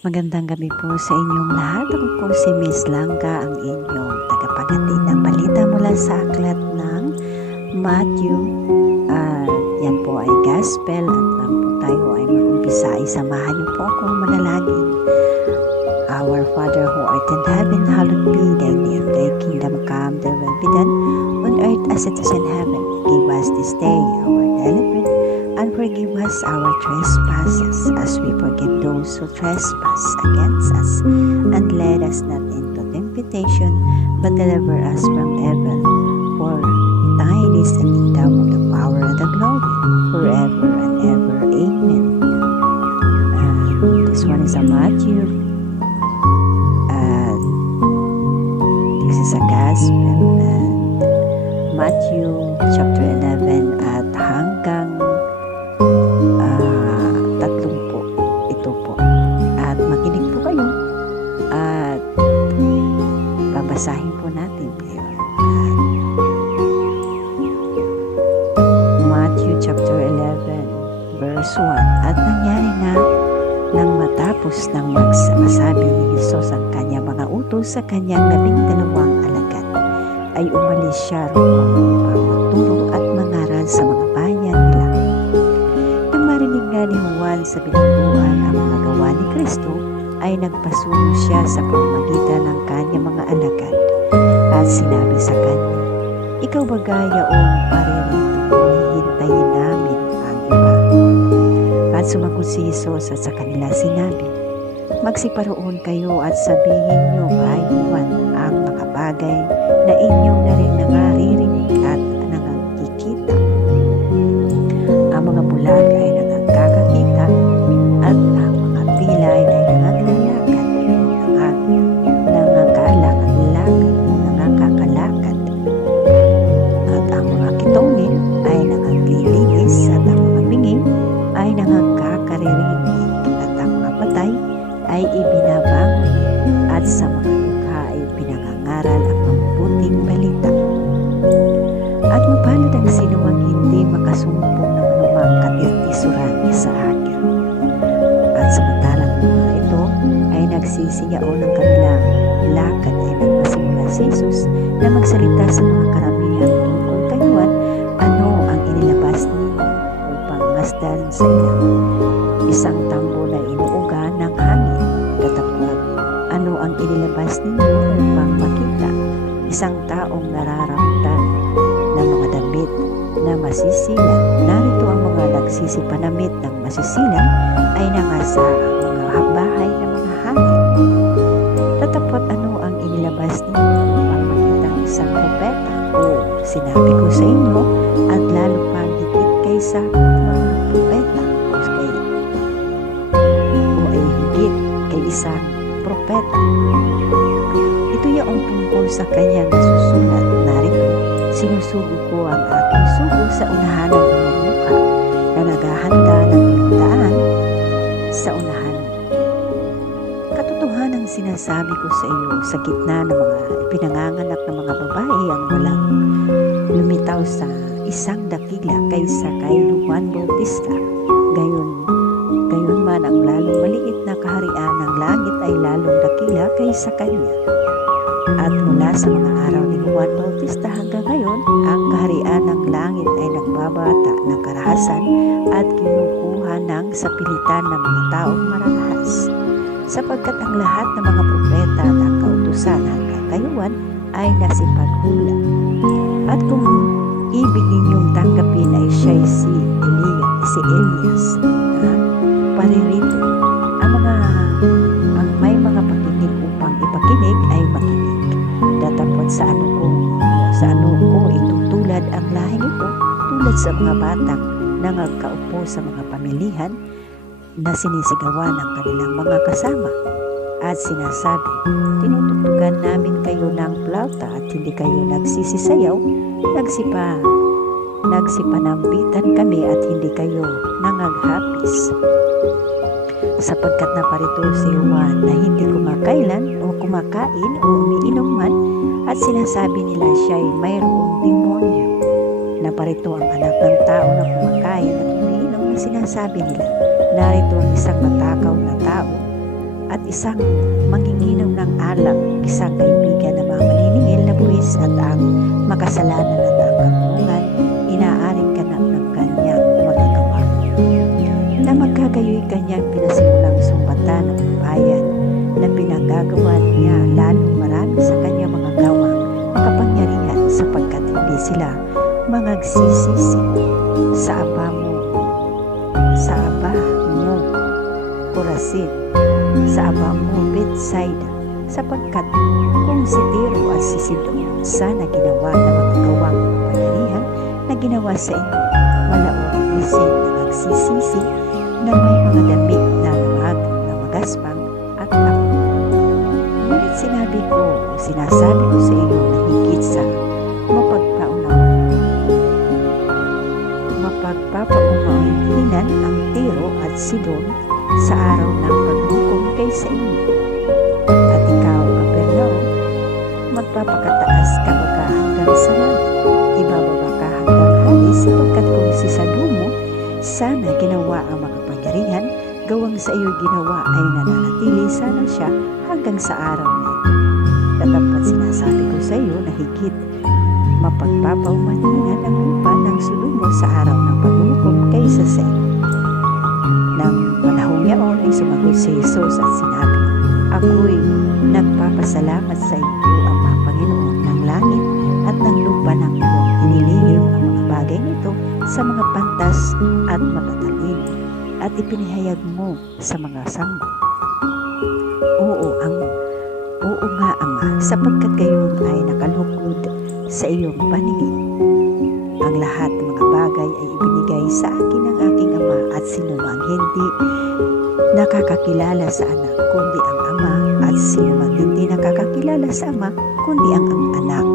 Magandang gabi po sa inyong lahat. Ako po si Miss Langka, ang inyong tagapaghatid ng balita mula sa aklat ng Matthew. Yan po ay gospel at lang po tayo ay mag-umpisa ay samahan niyo po akong manalangin. Our Father who art in heaven, hallowed be thy name. Thy kingdom come, thy will be done on earth as it is in heaven. Give us this day our daily bread, and forgive us our trespasses as we forgive those who trespass against us. And lead us not into temptation, but deliver us from evil. For thine is the kingdom, the power, and the glory, forever and ever. Amen. This one is a Matthew. This is a gospel. Matthew chapter 11 at hanggang 30 po. Ito po. At makinig po kayo. At babasahin po natin kayo. Matthew chapter 11 verse 1. At nangyari na nang matapos ng magsasabi ni Jesus ang kanyang mga utos sa kanyang 12 alagad, ay umalis siya roon upang magturo at mangaral sa mga bayan nila. Nang marinig nga ni Juan sa bilangguan ang mga gawa ni Kristo, ay nagpasuno siya sa pamamagitan ng kanyang mga alagad at sinabi sa kanya, "Ikaw ba yaong paririto, hihintayin namin ang iba?" At sumagot si Jesus at sa kanila sinabi, "Magsiparoon kayo at sabihin niyo kay Juan ang mga bagay na inyong na rin nangaririnig at nangakikita. Ang mga bulag ay nangakakakita at ang mga pilay ay nangangalayakan, nangakakalakad, at ang mga kitongin ay nangaglilinis at ang mga bingin ay nangakakaririnig at ang mga patay ay ibinabangon at sa mga dukha ay pinangangaral ang mabuting balita. At mapalad ang sinuwang hindi makasumpong ng anumang katirtisuran sa akin." At samantalang mga ito ay nagsisiyaon ng kanilang lakad, ay nagpasimula si Jesus na magsalita sa mga karamihan tungkol kay Juan, ano ang inilabas niyo upang masdan sa ilang isang tambo na inuuga ng hangin. Datapwat, ano ang inilabas ninyo upang makita isang taong nararamtan ng mga damit na masisilang. Narito ang mga nagsisipanamit ng masisilang ay nangasa ang mga bahay ng mga hangin. Datapwat, ano ang inilabas ninyo upang makita isang propeta? O sinabi ko sa inyo, at lalo pang higit kaysa mga propeta o ay higit kay isang propeta. Ito yung tungkol sa kanyang nasusulat. Narito, sinusugo ko ang aking sugo sa unahan ng mga mukha na naghahanda ng daan sa unahan. Katotohanan sinasabi ko sa iyo, sa gitna ng mga pinanganganak ng mga babae ang walang lumitaw sa isang dakila kaysa kay Juan Bautista. Gayon man ang lalong maliit na kaharian ng langit ay lalong dakila kaysa kanya. At mula sa mga araw ni Juan Bautista hanggang ngayon, ang kaharian ng langit ay nagbabata ng karahasan at kinukuha ng sapilitan ng mga taong mararahas. Sapagkat ang lahat ng mga propeta at ang kautusan hanggang kay Juan ay nasipaghula. At kung ibig ninyong tanggapin ay siya'y si Elias, paririto. Ang may mga pakinig upang ipakinig ay makinig. Datapot sa ano ko itutulad ang lahing ito, tulad sa mga batang nangagkaupo sa mga pamilihan na sinisigawan ng kanilang mga kasama. At sinasabi, "Tinutugtugan namin kayo ng plauta at hindi kayo nagsisisayaw, nagsipanambitan kami at hindi kayo nangaghapis." Sapagkat naparito si Juan na hindi kumakain o umiinom man, at sinasabi nila siya'y mayroong demonyo. Naparito ang anak ng tao na kumakain at umiinom, na sinasabi nila, narito ang isang matakaw na tao at at isang manginginom ng alak, isang kaibigan na mga maniningil na buwis at ang makasalanan at ang kamungan, inaaring ganap ng kanyang magagawa. Na magkagayoy kanyang pinasimulang sumbatan ng bayan na pinagagawa niya lalong marami sa kanyang mga gawang makapangyarihan sapagkat hindi sila mangagsisisi sa aba mo Korazin, sa aba mo Bethsaida, sapagkat kung si Tiro at si Sidon sana ginawa na mga gawang makapangyarihan na ginawa sa inyo, malaon isip na nagsisisi na may mga damit na magaspang at apo. Ngunit sinasabi ko sa iyo na higit sa mapagpapaumahinan ang Tiro at Sidon sa araw ng paghukom kaysa inyo. At ikaw, Capernaum, magpapakataas ka ba hanggang sa langit? Ibababa ka hanggang Hades, sapagkat kung si Salomo sana ginawa ang makapangyarihan, gawang sa iyo ginawa ay nananatili sana siya hanggang sa araw na ito. Katapat sinasabi ko sa iyo na higit mapagpapaumahinan ang lupa ng Salomo sa araw ng paghukom kaysa sa iyo. Nang panahong yaon ay sumagot si Jesus at sinabi, ako'y nagpapasalamat sa iyo, Ama Panginoon ng langit at ng lupa, ng iyong inilihim ang mga bagay nito sa mga pantas at matatalino at ipinahayag mo sa mga sangba. Oo nga, Ama, sapagkat gayon ay nakalugod sa iyong paningin. Ang lahat ng mga bagay ay ibinigay sa akin ng aking Ama, at sinumang hindi nakakakilala sa anak kundi ang Ama, at sinumang hindi nakakakilala sa Ama kundi ang anak